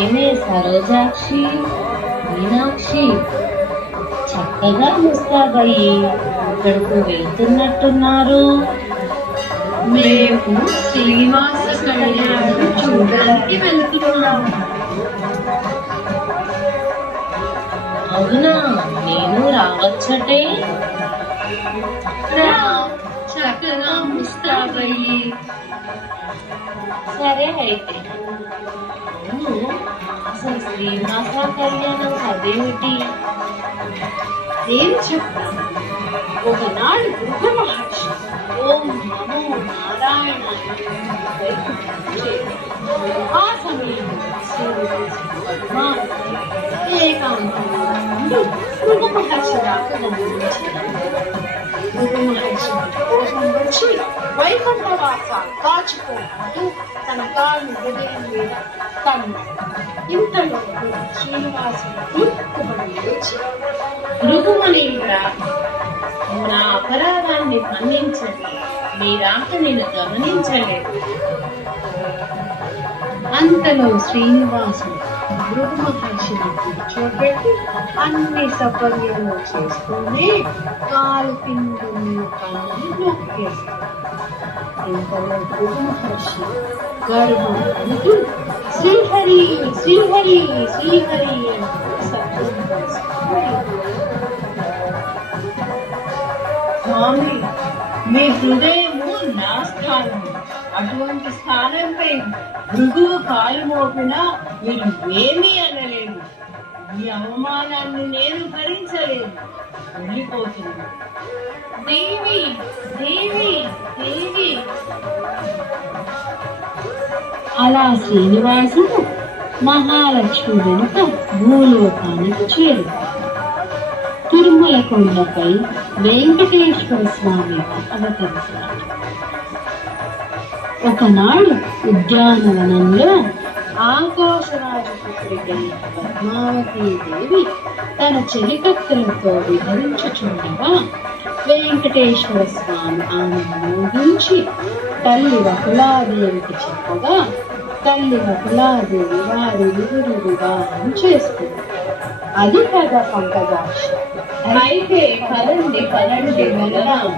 ఏమే సరోజాక్షి, మీనాక్షి, చక్కగా ముస్తాబయ్యి ఇక్కడకు వెళ్తున్నట్టున్నారు. మేము శ్రీనివాస కళ్యాణం చూడడానికి వెళ్తున్నాము. అవునా, నేను రావచ్చటే. చక్కగా ముస్తాబయ్యి. సరే అయితే. అసలు శ్రీనివాస కళ్యాణం అదేమిటి? నేను చెప్తాను. ఒకనాడు బృహ మహర్షి ఓం నమో నారాయణ ఆ సమయంలో ఏకాంతంలో బృహ మహర్షి రాక కోసం వచ్చి వైకుంఠవాస కాచుకోవద్దు తన కాళ్ళు హృదయం మీద తను ఇంతలో శ్రీనివాసుడు లేచి భృగుమునీంద్ర, నా అపరాధాన్ని మన్నించండి, మీ రాక నేను గమనించలేదు. అంతలో శ్రీనివాసుడు భృగు మహర్షిని కూర్చోబెట్టి అన్ని సపర్యలు చేస్తూనే కాలు పిండుని కన్నులు నొక్కేస్తాడు. ఇంతలో భృగు మహర్షి గర్భం అంటూ శ్రీహరి శ్రీహరి శ్రీహరి అంటూ శబ్దం చేస్తాడు. స్వామి, మీ హృదయము నా స్థానము. అటువంటి స్థానంపై భృగువు కాలు మోపినా మీరు ఏమీ అనలేదు. ఈ అవమానాన్ని నేను భరించలేను, వెళ్ళిపోతున్నాను. దేవి దేవి దేవి. అలా శ్రీనివాసుడు మహాలక్ష్మి వెనుక భూలోకానికి చేరు. తిరుమల కొండపై వెంకటేశ్వర స్వామి అవతరించాడు. ఒకనాడు ఉద్యానవనంలో ఆకాశరాజు పుత్రికైన పద్మావతీ దేవి తన చెలికత్తెలతో విహరించుచుండగా వెంకటేశ్వర స్వామి ఆమెను మోగించి తల్లి వకులాదేవికి చెప్పగా తల్లి వకులాదేవి వారిరువురు వివాహం చేసుకుంది. అది కదా పంకజాక్షి. అయితే పదండి పదండి వెళదాం.